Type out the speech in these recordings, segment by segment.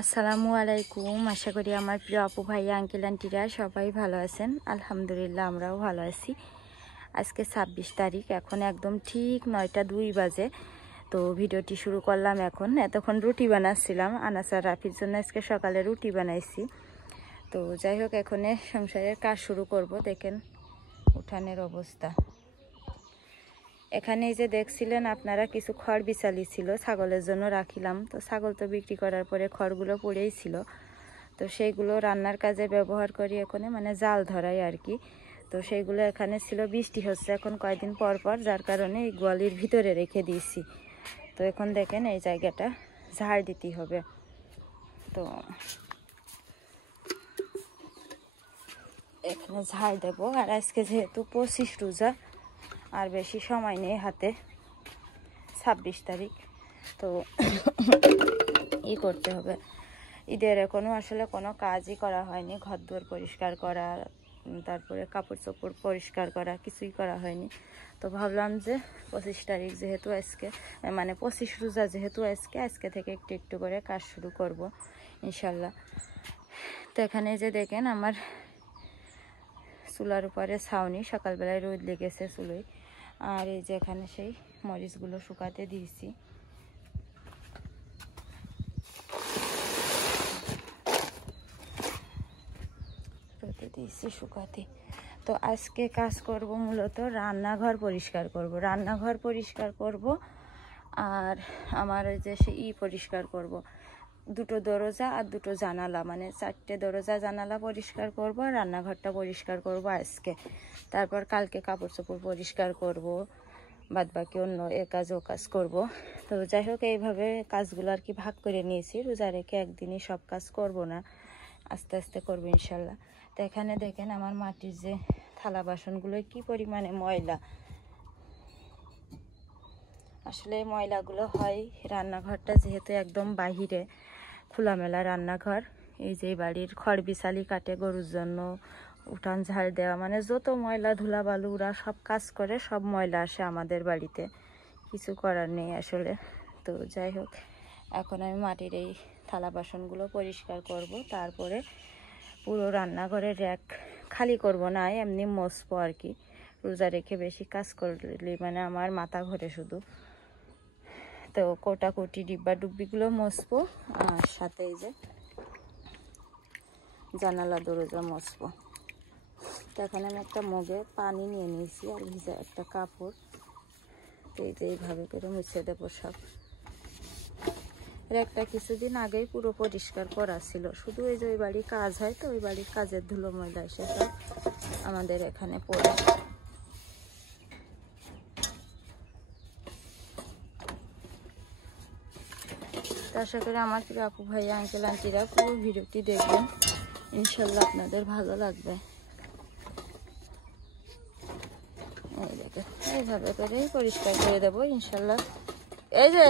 আসসালামু আলাইকুম। আশা করি আমার প্রিয় আপু ভাইয়া আঙ্কেল আন্টিরা সবাই ভালো আছেন। আলহামদুলিল্লাহ আমরাও ভালো আছি। আজকে 26 তারিখ, এখন একদম ঠিক 9টা 2 বাজে। তো ভিডিওটি শুরু করলাম এখন। এতক্ষণ রুটি বানাচ্ছিলাম, আনাসার রাফির জন্য আজকে সকালে রুটি বানাইছি। তো যাই হোক, এখন সংসারের কাজ শুরু করব। দেখেন উঠানের অবস্থা। এখানে যে দেখছিলেন আপনারা, কিছু খড় বিছালি ছিল, ছাগলের জন্য রাখিলাম। তো ছাগল তো বিক্রি করার পরে খড়গুলো পড়েই ছিল, তো সেইগুলো রান্নার কাজে ব্যবহার করি এখানে, মানে জাল ধরাই আর কি। তো সেইগুলো এখানে ছিল, বৃষ্টি হচ্ছে এখন কয়েকদিন পর পর, যার কারণে এই গোয়ালির ভিতরে রেখে দিয়েছি। তো এখন দেখেন এই জায়গাটা ঝাড় দিতে হবে। তো এখানে ঝাড় দেবো। আর আজকে যেহেতু 25 রোজা, আর বেশি সময় নেই হাতে, 26 তারিখ। তো করতে হবে। ঈদের এখনও আসলে কোনো কাজই করা হয়নি, ঘরদোর পরিষ্কার করা, তারপরে কাপড় চোপড় পরিষ্কার করা, কিছুই করা হয়নি। তো ভাবলাম যে 25 তারিখ যেহেতু আজকে, মানে 25 রোজা যেহেতু আজকে থেকে একটু একটু করে কাজ শুরু করব ইনশাল্লাহ। তো এখানে যে দেখেন আমার চুলার উপরে ছাউনি, সকালবেলায় রোদ লেগেছে চুলোয়। আর এই যে এখানে সেই মরিচগুলো শুকাতে দিয়েছি। দিয়েছি শুকাতে। তো আজকে কাজ করব মূলত রান্নাঘর পরিষ্কার করব, আর আমার ওই যে পরিষ্কার করব, দুটো দরজা আর দুটো জানালা, মানে 4টে দরজা জানালা পরিষ্কার করব, আর রান্নাঘরটা পরিষ্কার করব আজকে। তারপর কালকে কাপড় চোপড় পরিষ্কার করব, বাদ বাকি অন্য এ কাজ ও কাজ করব। তো যাই হোক, এইভাবে কাজগুলো আর কি ভাগ করে নিয়েছি। রোজা রেখে একদিনই সব কাজ করব না, আস্তে আস্তে করবো ইনশাল্লাহ। তো এখানে দেখেন আমার মাটির যে থালা বাসনগুলো কি পরিমাণে ময়লা। আসলে এই ময়লাগুলো হয় রান্নাঘরটা যেহেতু একদম বাহিরে, খোলামেলা রান্নাঘর। এই যে বাড়ির খড় বিছালি কাটে গরুর জন্য, উঠান ঝাড় দেওয়া, মানে যত ময়লা ধুলা বালু ওরা সব কাজ করে, সব ময়লা আসে আমাদের বাড়িতে, কিছু করার নেই আসলে। তো যাই হোক, এখন আমি মাটির এই থালা বাসনগুলো পরিষ্কার করব। তারপরে পুরো রান্নাঘরের র্যাক খালি করব না, এমনি মুছবো আর কি। রোজা রেখে বেশি কাজ করলে মানে আমার মাথা ঘোরে শুধু। তো কোটাকুটি ডিব্বা ডুব্বিগুলো মুছবো, আর সাথে এই যে জানালা দরজা মুছবো। তো এখন আমি একটা মগে পানি নিয়ে নিয়েছি আর ভিজা একটা কাপড়। তো এই যে এইভাবে করে মুছে দেবো সব। একটা কিছুদিন আগেই পুরো পরিষ্কার করা ছিল, শুধু এই যে ওই বাড়ির কাজ হয়, তো ওই বাড়ির কাজের ধুলো ময়লা এসে সব আমাদের এখানে পড়ে। তো আশা করি আমার প্রিয় আপু ভাইয়া আঙ্কেল আন্টিরা পুরো ভিডিওটি দেখবেন, ইনশাল্লাহ আপনাদের ভালো লাগবে। এই দেখে এইভাবে করেই পরিষ্কার করে দেবো ইনশাল্লাহ। এই যে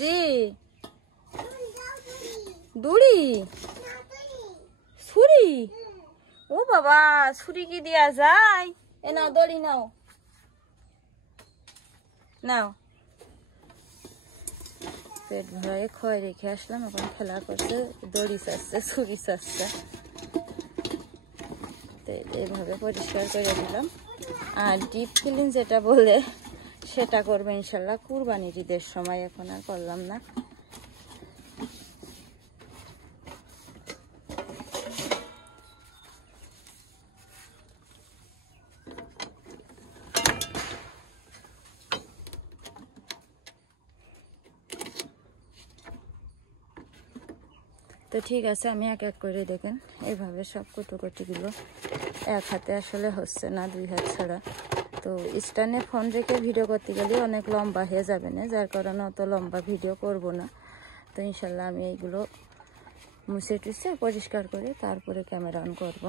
জি দড়ি, ছুরি, ও বাবা, ছুরি কি দেয়া যায়? এ নাও দড়ি, নাও নাও। পেট ভরাই খয় রেখে আসলাম, এখন খেলা করছে, দড়ি চাচ্ছে, ছুরি চাচ্ছে। তো এইভাবে পরিষ্কার করে দিলাম। আর ডিপ ক্লিন যেটা বলে সেটা করবে ইনশাল্লাহ কুরবানির ঈদের সময়, এখন আর করলাম না। তো ঠিক আছে, আমি এক এক করে দেখেন এইভাবে সব কুটোকুটিগুলো এক হাতে আসলে হচ্ছে না, 2 হাত ছাড়া। তো স্ট্যান্ডে ফোন রেখে ভিডিও করতে গেলে অনেক লম্বা হয়ে যাবে না, যার কারণে অত লম্বা ভিডিও করব না। তো ইনশাল্লাহ আমি এইগুলো মুছে টুছে পরিষ্কার করে তারপরে ক্যামেরা অন করব।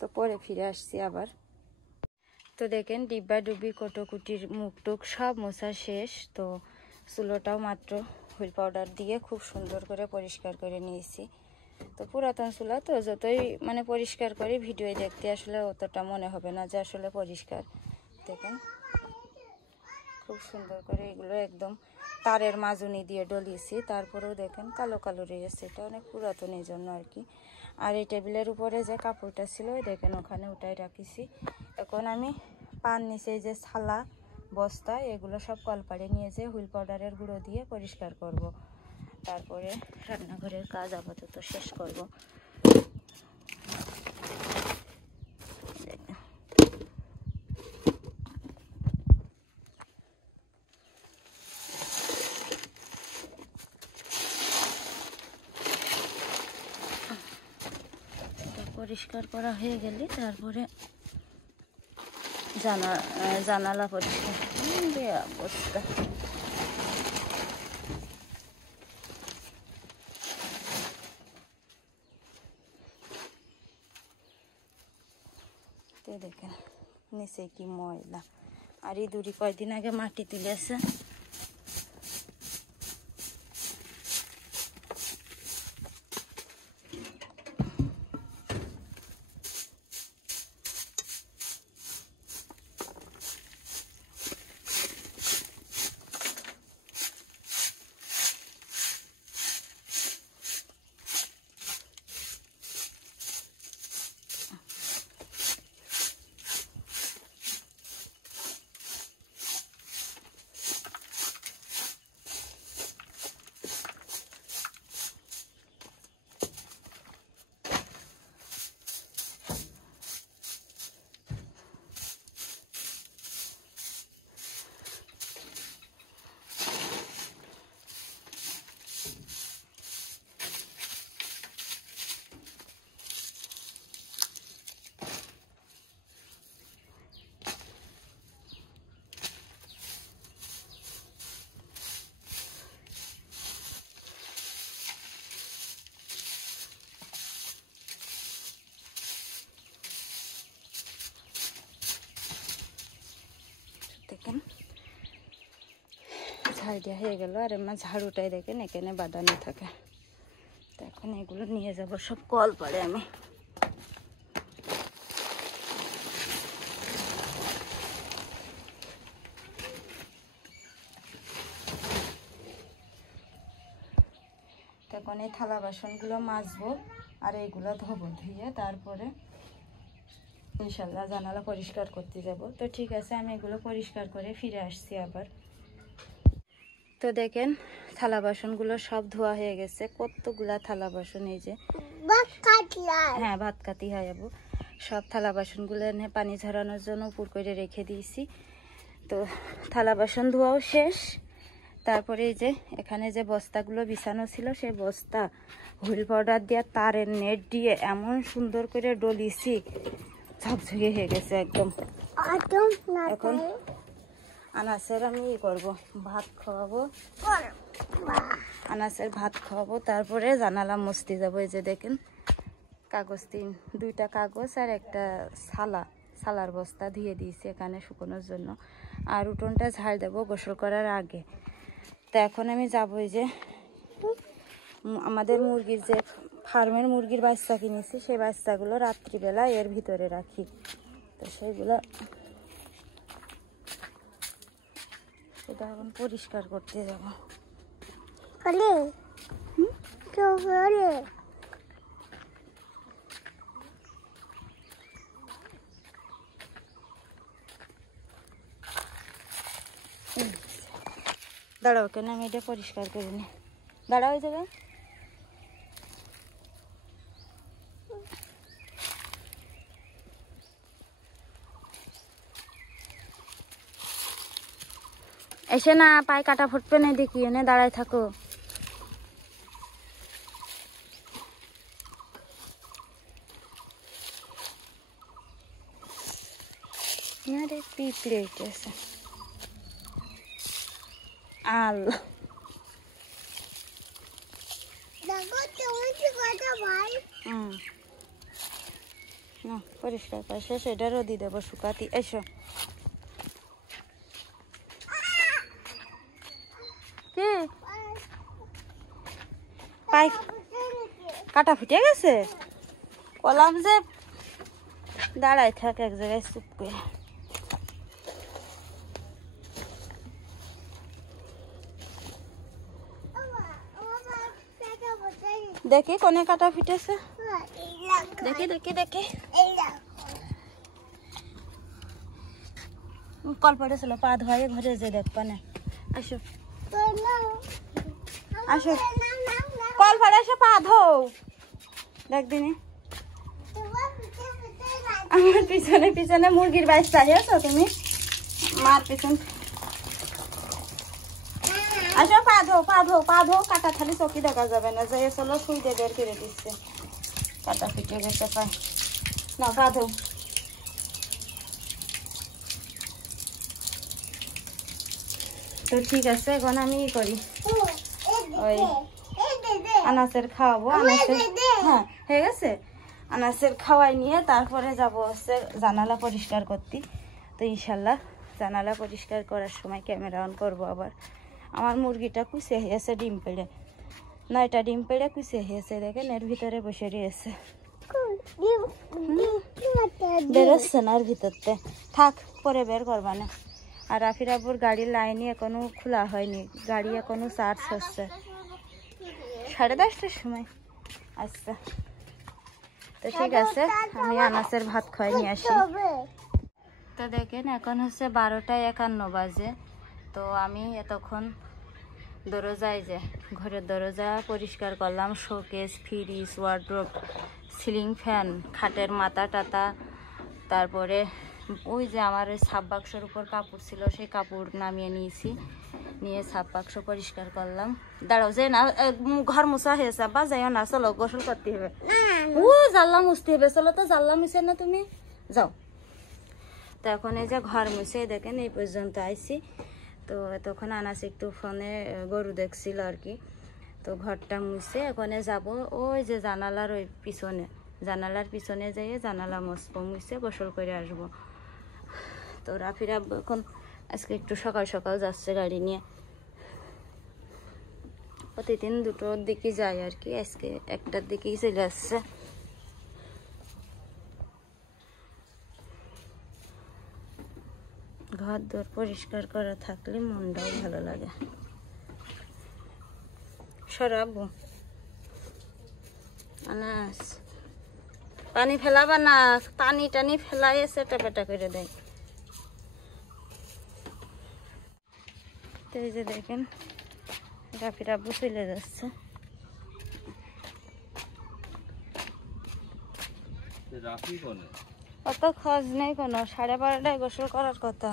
তো পরে ফিরে আসছি আবার। তো দেখেন ডিব্বা ডুব্বি কোটোকুটির মুখ টুক সব মোছা শেষ। তো চুলোটাও মাত্র হুইল পাউডার দিয়ে খুব সুন্দর করে পরিষ্কার করে নিয়েছি। তো পুরাতন চুলা তো যতই মানে পরিষ্কার করি ভিডিও দেখতে আসলে অতটা মনে হবে না যে আসলে পরিষ্কার। দেখেন খুব সুন্দর করে এগুলো একদম তারের মাজুনি দিয়ে ডলিয়েছি, তারপরেও দেখেন কালো কালো রয়েছে, এটা অনেক পুরাতন এই জন্য আর কি। আর এই টেবিলের উপরে যে কাপড়টা ছিল দেখেন ওখানে উঠাই রাখিছি। এখন আমি পান নিচে যে ছালা বস্তা এগুলো সব কলপাড়ে নিয়ে যেয়ে হুইল পাউডারের গুঁড়ো দিয়ে পরিষ্কার করব। তারপরে রান্নাঘরের কাজ আপাতত শেষ করব। পরিষ্কার করা হয়ে গেলে তারপরে জানালা পরিষ্কার অবস্থা। তো দেখেন নিচে কি ময়লা, আর এই দূরি কয়দিন আগে মাটি তুলেছে। দেখেন ঝাড় দেওয়া হয়ে গেল, আর আমার ঝাড়ুটাই দেখেন এখানে বাঁধানো থাকে। তো এখন এগুলো নিয়ে যাব সব কলপাড়ে আমি। এখন এই থালা বাসনগুলো মাজবো আর এইগুলো ধোবো, ধুয়ে তারপরে ইনশাল্লাহ জানালা পরিষ্কার করতে যাব। তো ঠিক আছে, আমি এগুলো পরিষ্কার করে ফিরে আসছি আবার। তো দেখেন থালা বাসনগুলো সব ধোয়া হয়ে গেছে, কতগুলা থালা বাসন, এই যে হ্যাঁ ভাত কাটি হয় যাবো। সব থালা বাসনগুলো এনে পানি ঝরানোর জন্য উপর করে রেখে দিয়েছি। তো থালা বাসন ধোয়াও শেষ। তারপরে এই যে এখানে যে বস্তাগুলো বিছানো ছিল সেই বস্তা হুইল পাউডার দিয়ে তারের নেট দিয়ে এমন সুন্দর করে ডলিয়েছি, ঝকঝকে হয়ে গেছে একদম। এখন আনাসের আমি ই করবো, ভাত খাওয়াবো, আনাসের ভাত খাওয়াবো, তারপরে জানালা মুছতে যাবো। এই যে দেখেন কাগজ, দুইটা কাগজ আর একটা সালার বস্তা ধুয়ে দিয়েছি এখানে শুকোনোর জন্য। আর উঠোনটা ঝাড় দেবো গোসল করার আগে। তো এখন আমি যাবো, এই যে আমাদের মুরগির যে ফার্মের মুরগির বাচ্চা কিনেছি সেই বাচ্চাগুলো রাত্রিবেলা এর ভিতরে রাখি। তো সেইগুলো এটা এখন পরিষ্কার করতে যাবো। দাঁড়াও, কেন আমি এটা পরিষ্কার করিনি, দাঁড়াও হয়ে যাবে। এসে না পায়ে কাটা ফুটবে না, দেখি এনে দাঁড়ায় থাকো। আরে পিঁপড়ে উঠেছে, আল্লাহ না পরিষ্কার করা শেষ, এটা রোদি দেবো শুকাতি। এসো কি পাই কাটা ফুটে গেছে কলাম যে দাঁড়াই থাক এক জায়গায় চুপ করে দেখি কোনে কাটা ফুটেছে দেখি দেখি দেখি কল পড়েছিল পা ধোয়ে ঘরে যে দেখবা না আসো আসো কল পড়ে এসে পা ধো দেখ দিনে আমার পিছনে পিছনে মুরগির বাইশ চাহিয়েছো তুমি মার পিছন আসো পা ধো পা ধো পা ধো কাটা খালি চকি দেখা যাবে না যে চলো সুই দিয়ে বের করে দিচ্ছে কাটা ফিটে গেছে পায় না পা ধো তো ঠিক আছে এখন আমি করি ওই আনাসের খাওয়াবো আনাসের হ্যাঁ হয়ে গেছে আনাসের খাওয়াই নিয়ে তারপরে যাব হচ্ছে জানালা পরিষ্কার করতে তো ইনশাল্লাহ জানালা পরিষ্কার করার সময় ক্যামেরা অন করবো আবার আমার মুরগিটা কুচে হয়েছে ডিম পেড়ে 9টা ডিম পেড়ে কুচে হয়েছে দেখেন এর ভিতরে বসে রয়েছে বেরোচ্ছে না এর ভিতরতে থাক পরে বের করবা না আর রাফির আব্বুর গাড়ির লাইনই এখনো খোলা হয়নি গাড়ি এখনো চার্জ হচ্ছে 10:30টার সময় আচ্ছা তো ঠিক আছে আমি আনাসের ভাত খাই নিয়ে আসি তো দেখেন এখন হচ্ছে 12:51 বাজে তো আমি এতক্ষণ দরজায় যে ঘরের দরজা পরিষ্কার করলাম showcase fridge wardrobe ceiling fan খাটের মাথা টাতা তারপরে ওই যে আমার ওই সাব বাক্সের উপর কাপড় ছিল সেই কাপড় নামিয়ে নিয়েছি নিয়ে সাব বাক্স পরিষ্কার করলাম দাঁড়াও যে না ঘর মোছা হয়েছে বা যাইও না চলো গোসল করতে হবে ও জানলা মুছতে হবে চলো তো জানলা মুছে না তুমি যাও তো এখন এই যে ঘর মুছে দেখেন এই পর্যন্ত আইছি তো তখন আনাস একটু ফোনে গরু দেখছিল আর কি তো ঘরটা মুছে ওখানে যাব ওই যে জানালার ওই পিছনে জানালার পিছনে যাইয়ে জানালা মুছবো মুছে গোসল করে আসবো তো রাফিরা এখন আজকে একটু সকাল সকাল যাচ্ছে গাড়ি নিয়ে প্রতিদিন 2টোর দিকে যায় আর কি আজকে 1টার দিকেই চলে আসছে ঘর দর পরিষ্কার করা থাকলে মনটাও ভালো লাগে সরাবো আনাস পানি ফেলাবা না পানি টানি ফেলাই সেটা পেটা করে দেয় তো এই যে দেখেন রাফির আব্বু চলে যাচ্ছে অত খোঁজ নেই কোনো 12:30টায় গোসল করার কথা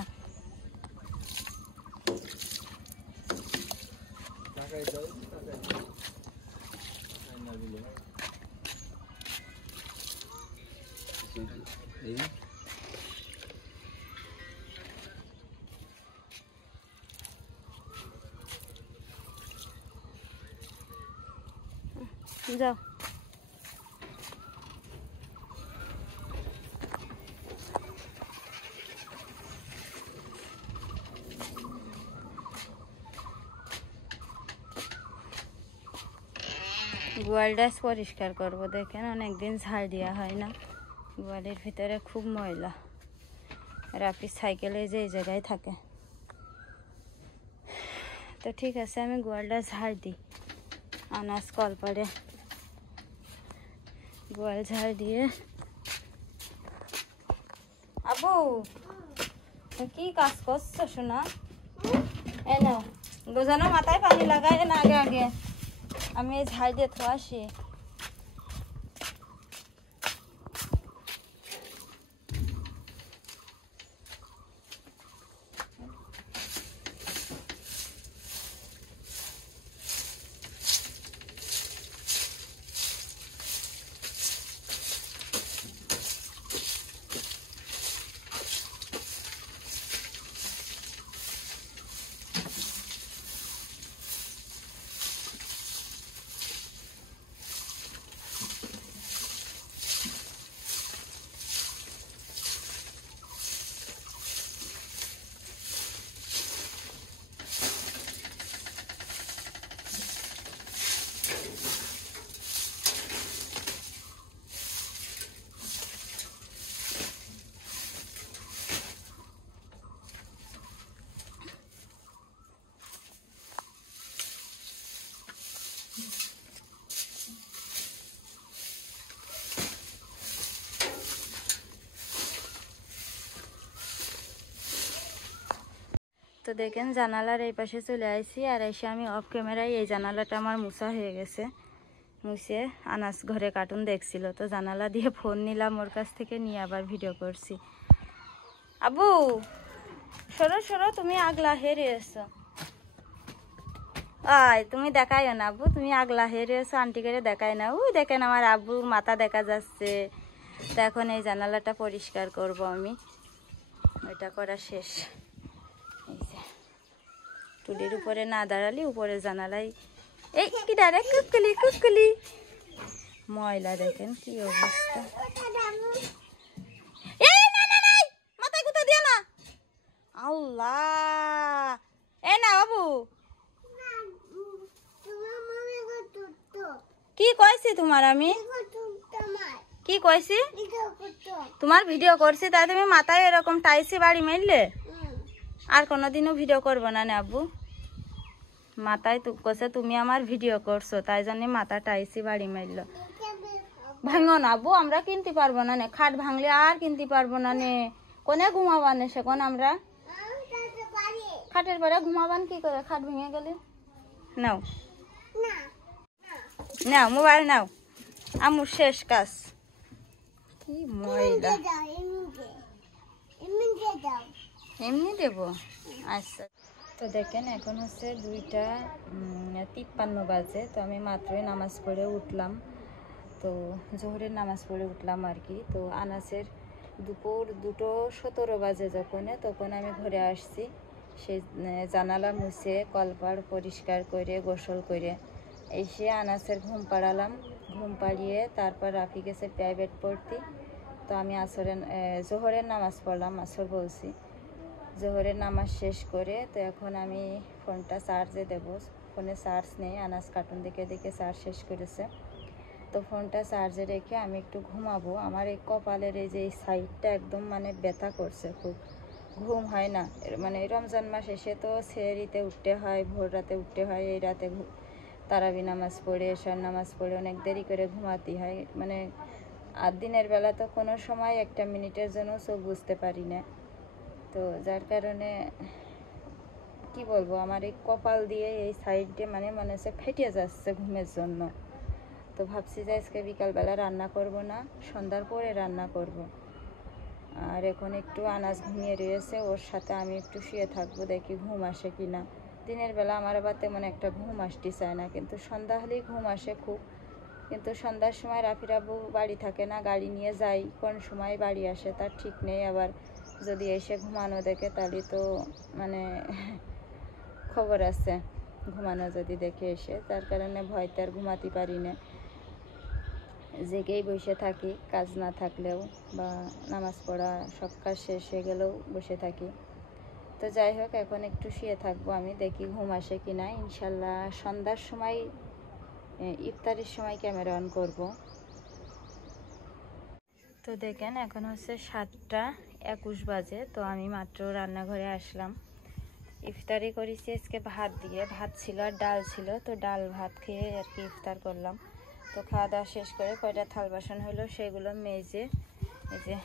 যাও গোয়ালটা পরিষ্কার করবো দেখেন অনেকদিন ঝাড় দেওয়া হয় না গোয়ালের ভিতরে খুব ময়লা রাফি সাইকেলে যে এই জায়গায় থাকে তো ঠিক আছে আমি গোয়ালটা ঝাড় দিই আনাজ কল পরে গোয়াল ঝাড় দিয়ে আবু কি কাজ করছো শোনা এ নাও গোজানো মাথায় পানি লাগাই না আগে আগে আমি এই ঝাড় দিয়ে তো আসি দেখেন জানালার এই পাশে চলে আসছি, আর এসে আমি অফ ক্যামেরায় এই জানালাটা আমার মুছা হয়ে গেছে। মুছে আনাস ঘরে কার্টুন দেখছিল, তো জানালা দিয়ে ফোন নিলাম ওর কাছ থেকে, নিয়ে আবার ভিডিও করছি। আবু সরো সরো, তুমি আগলা হেরে এসো। আয় তুমি দেখাইও না আব্বু, তুমি আগলা হেরে এসো, আন্টি করে দেখাই না। ওই দেখেন আমার আব্বুর মাথা দেখা যাচ্ছে। তো এখন এই জানালাটা পরিষ্কার করব আমি, ওইটা করা শেষ। এই যে টুলির উপরে না দাঁড়ালি উপরে জানালাই এই কি ডারে কুকলি কুকলি ময়লা, দেখেন কি অবস্থা। এই না না না, মাথায় গুঁতো দিও না। আল্লাহ, এ না বাবু, কি কইছি তোমার আমি, কি কইছি তোমার ভিডিও করছি, তাই তুমি মাথায় এরকম টাইসি বাড়ি মারলে। আর কোনোদিনও ভিডিও করবো না না আব্বু, মাথায় কছে তুমি আমার ভিডিও করছো তাই জন্য মাথা টাইসি বাড়ি মারলো। ভাঙো না আব্বু, আমরা কিনতে পারবো না নে, খাট ভাঙলে আর কিনতে পারবো না নে। কোনে ঘুমাবান সেখন আমরা, খাটের পরে ঘুমাবান কি করে খাট ভেঙে গেলে। নাও নাও মোবাইল নাও, আমুর শেষ কাজ। কি ময়লা, এমনি দেব। আচ্ছা, তো দেখেন এখন হচ্ছে 2:53 বাজে। তো আমি মাত্রই নামাজ পড়ে উঠলাম, তো জোহরের নামাজ পড়ে উঠলাম আর কি। তো আনাসের দুপুর 2:17 বাজে তখন আমি ঘরে আসছি। সেই জানালা মুছে কলপাড় পরিষ্কার করে গোসল করে এসে আনাসের ঘুম পাড়ালাম। ঘুম পাড়িয়ে তারপর রাফি গেছে প্রাইভেট পড়তে। তো আমি জোহরের নামাজ পড়লাম, আসর বলছি। জোহরের নামাজ শেষ করে তো এখন আমি ফোনটা চার্জে দেব। ফোনে চার্জ নেই, আনাস কার্টুন দেখে দেখে চার্জ শেষ করেছে। তো ফোনটা চার্জে রেখে আমি একটু ঘুমাবো। আমার এই কপালের এই যে এই সাইডটা একদম মানে ব্যথা করছে খুব, ঘুম হয় না। মানে রমজান মাস এসে তো সেহরিতে উঠতে হয়, ভোর রাতে উঠতে হয়, এই রাতে তারাবি নামাজ পড়ে এশার নামাজ পড়ে অনেক দেরি করে ঘুমাতে হয়। মানে আর দিনের বেলা তো কোনো সময় 1 মিনিটের জন্য চোখ বুঝতে পারি না। তো যার কারণে কি বলবো, আমার এই কপাল দিয়ে এই সাইডে মানে মনে হচ্ছে ফেটে যাচ্ছে ঘুমের জন্য। তো ভাবছি যে আজকে বিকালবেলা রান্না করব না, সন্ধ্যার পরে রান্না করব। আর এখন একটু আনাজ ঘুমিয়ে রয়েছে, ওর সাথে আমি একটু শুয়ে থাকবো, দেখি ঘুম আসে কি না। দিনের বেলা আমার আবার তেমন একটা ঘুম আসতে চায় না, কিন্তু সন্ধ্যা হলেই ঘুম আসে খুব। কিন্তু সন্ধ্যার সময় রাফির আব্বু বাড়ি থাকে না, গাড়ি নিয়ে যাই, কোন সময় বাড়ি আসে তার ঠিক নেই। আবার যদি এসে ঘুমানো দেখে তাহলে তো মানে খবর আছে, ঘুমানো যদি দেখে এসে, তার কারণে ভয়তে আর ঘুমাতে পারি না। জেগেই বসে থাকি, কাজ না থাকলেও বা নামাজ পড়া সব কাজ শেষ হয়ে গেলেও বসে থাকি। তো যাই হোক, এখন একটু শুয়ে থাকবো আমি, দেখি ঘুম আসে কি না। ইনশাল্লাহ সন্ধ্যার সময় ইফতারের সময় ক্যামেরা অন করব। তো দেখেন এখন হচ্ছে 7:21 বাজে। তো আমি মাত্র রান্নাঘরে আসলাম। ইফতারি করেছি আজকে ভাত দিয়ে, ভাত ছিল আর ডাল ছিল। তো ডাল ভাত খেয়ে আর কি ইফতার করলাম। তো খাওয়া দাওয়া শেষ করে কয়টা থাল বাসন হলো সেগুলো মেজে, এই যে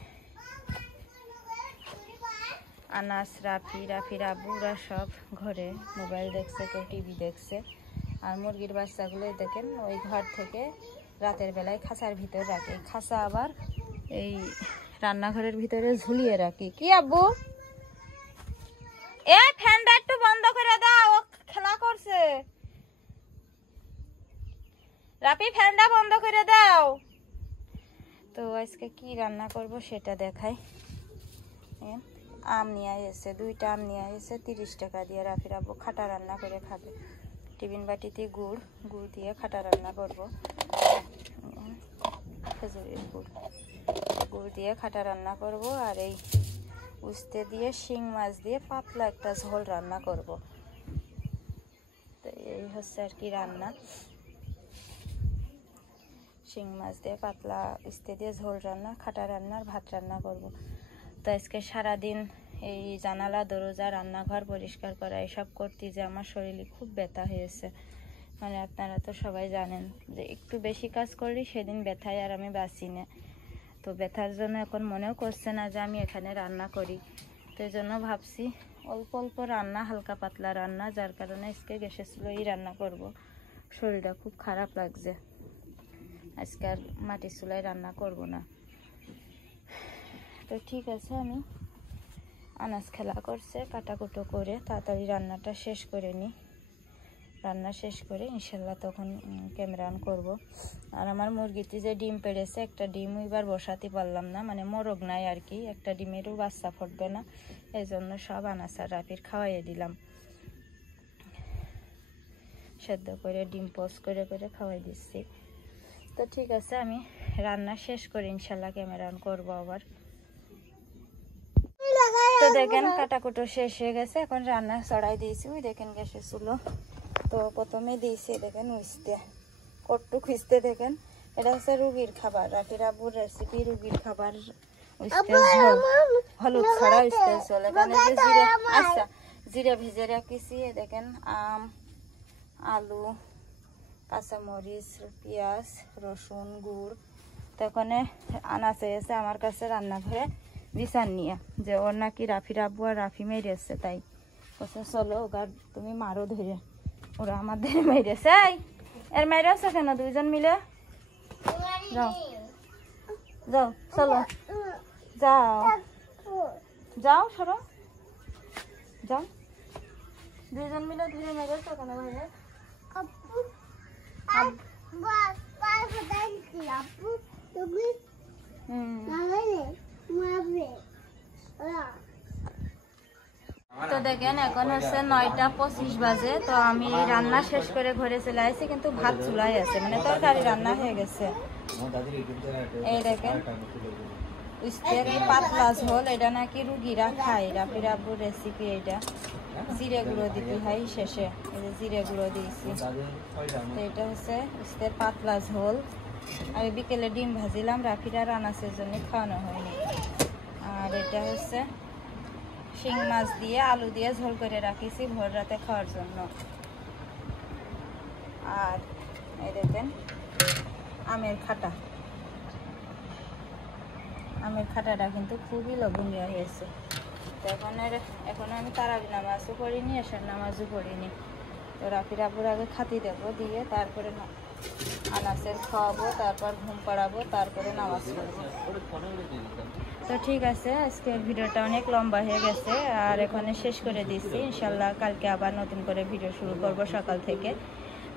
আনাস রাফির আব্বুরা সব ঘরে মোবাইল দেখছে, কেউ টিভি দেখছে। আর মুরগির বাচ্চাগুলো দেখেন ওই ঘর থেকে রাতের বেলায় খাঁচার ভিতরে রাখি, খাঁচা আবার এই রান্নাঘরের ভিতরে ঝুলিয়ে রাখি। কি আব্বু, এ ফ্যানটা একটু বন্ধ করে দাও, ও খেলা করছে। রাফি ফ্যানটা বন্ধ করে দাও। তো আজকে কি রান্না করব সেটা দেখাই। আম নিয়ে এসে 2টা আম নিয়ে এসে 30 টাকা দিয়ে রাফির আব্বু খাটা রান্না করে খাবে। টিফিন বাটিতে গুড় দিয়ে খাটা রান্না করব। খেজুরের গুড় দিয়ে খাটা রান্না করব। আর এই উস্তে দিয়ে শিং মাছ দিয়ে পাতলা একটা ঝোল রান্না করব। তো এই হচ্ছে আর কি রান্না, শিং মাছ দিয়ে পাতলা উস্তে দিয়ে ঝোল রান্না, খাটা রান্নার ভাত রান্না করব। তো আজকে সারাদিন এই জানালা দরজা রান্নাঘর পরিষ্কার করা এসব করতে যে আমার শরীরে খুব ব্যথা হয়েছে। মানে আপনারা তো সবাই জানেন যে একটু বেশি কাজ করলে সেদিন ব্যথায় আর আমি বাঁচি না। তো ব্যথার জন্য এখন মনেও করছে না যে আমি এখানে রান্না করি। তো এই জন্য ভাবছি অল্প অল্প রান্না, হালকা পাতলা রান্না, যার কারণে আজকে গ্যাসের চুলোই রান্না করব। শরীরটা খুব খারাপ লাগছে, আজকে আর মাটির চুলায় রান্না করব না। তো ঠিক আছে, আমি আনাজ খেলা করছে, কাটাকুটো করে তাড়াতাড়ি রান্নাটা শেষ করে নিই। রান্না শেষ করে ইনশাল্লাহ তখন ক্যামেরা অন করবো। আর আমার মুরগিটি যে ডিম পেড়েছে, একটা ডিম এবার বসাতে পারলাম না, মানে মোরগ নাই আর কি, একটা ডিমেরও বাচ্চা ফুটবে না, এই জন্য সব আনাজ আর রাফির খাওয়াইয়ে দিলাম। সেদ্ধ করে ডিম পোস্ট করে করে খাওয়াই দিচ্ছি। তো ঠিক আছে, আমি রান্না শেষ করে ইনশাল্লাহ ক্যামেরা অন করবো আবার। তো দেখেন কাটাকুটো শেষ হয়ে গেছে, এখন রান্না চড়াই দিয়েছি। ওই দেখেন গ্যাসের চুলো, তো প্রথমে দিয়েছি দেখেন উইস্তে, কট্টু খুঁজতে দেখেন, এটা হচ্ছে রুগীর খাবার, রাফির আব্বুর রেসিপি রুগীর খাবার। উইস্তে ঝোল, হলুদ ছাড়া উইস্তে ঝোল। এখানে যে জিরে, আচ্ছা জিরে ভিজে রাখিছি, দেখেন আম, আলু, কাঁচামরিচ, পেঁয়াজ, রসুন, গুড়। তো ওখানে আনা চেয়েছে আমার কাছে রান্নাঘরে বিছান নিয়ে, যে ওর নাকি রাফির আব্বু আর রাফি মেরেছে, তাই বলছে চলো ওরা তুমি মারো ধরে। ওরা আমাদের মেরেছে, এর মেরেছে কেন? দুইজন মিলে যাও যাও, চলো যাও যাও, সরো যাও, দুইজন মিলে ধরে মেরেছে কেন ভাইয়া? তো দেখেন এখন হচ্ছে 9:25 বাজে। তো আমি রান্না শেষ করে ঘরে চলে আসছি, কিন্তু ভাত চুলাই আছে, মানে তরকারি রান্না হয়ে গেছে। এই দেখেন উস্তের পাতলা ঝোল, এটা নাকি রুগীরা খায়, রাফির আব্বুর রেসিপি। এটা জিরে গুঁড়ো দিতে হয় শেষে, এই যে জিরে গুঁড়ো দিয়েছি। তো এটা হচ্ছে উস্তের পাতলা ঝোল। আমি বিকেলে ডিম ভাজিলাম, রাফিরা রানাসের জন্য খাওয়ানো হয়নি। আর এটা হচ্ছে শিং মাছ দিয়ে আলু দিয়ে ঝোল করে রাখিছি ভোর রাতে খাওয়ার জন্য। আর এই দেখেন আমের খাটা, আমের খাটাটা কিন্তু খুবই লোভনীয় হয়েছে। তো এখন আমি তারাবি নামাজও পড়িনি, এশার নামাজও পড়িনি। তো রাফির আব্বুর আগে খাতি দেবো, দিয়ে তারপরে আনাসের খাওয়াবো, তারপর ঘুম পাড়াবো, তারপরে নামাজ পড়বো। তো ঠিক আছে, আজকের ভিডিওটা অনেক লম্বা হয়ে গেছে, আর এখানে শেষ করে দিচ্ছি। ইনশাল্লাহ কালকে আবার নতুন করে ভিডিও শুরু করব সকাল থেকে।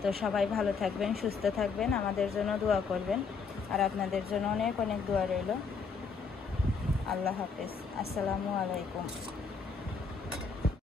তো সবাই ভালো থাকবেন, সুস্থ থাকবেন, আমাদের জন্য দোয়া করবেন, আর আপনাদের জন্য অনেক অনেক দোয়া রইল। আল্লাহ হাফেজ, আসসালামু আলাইকুম।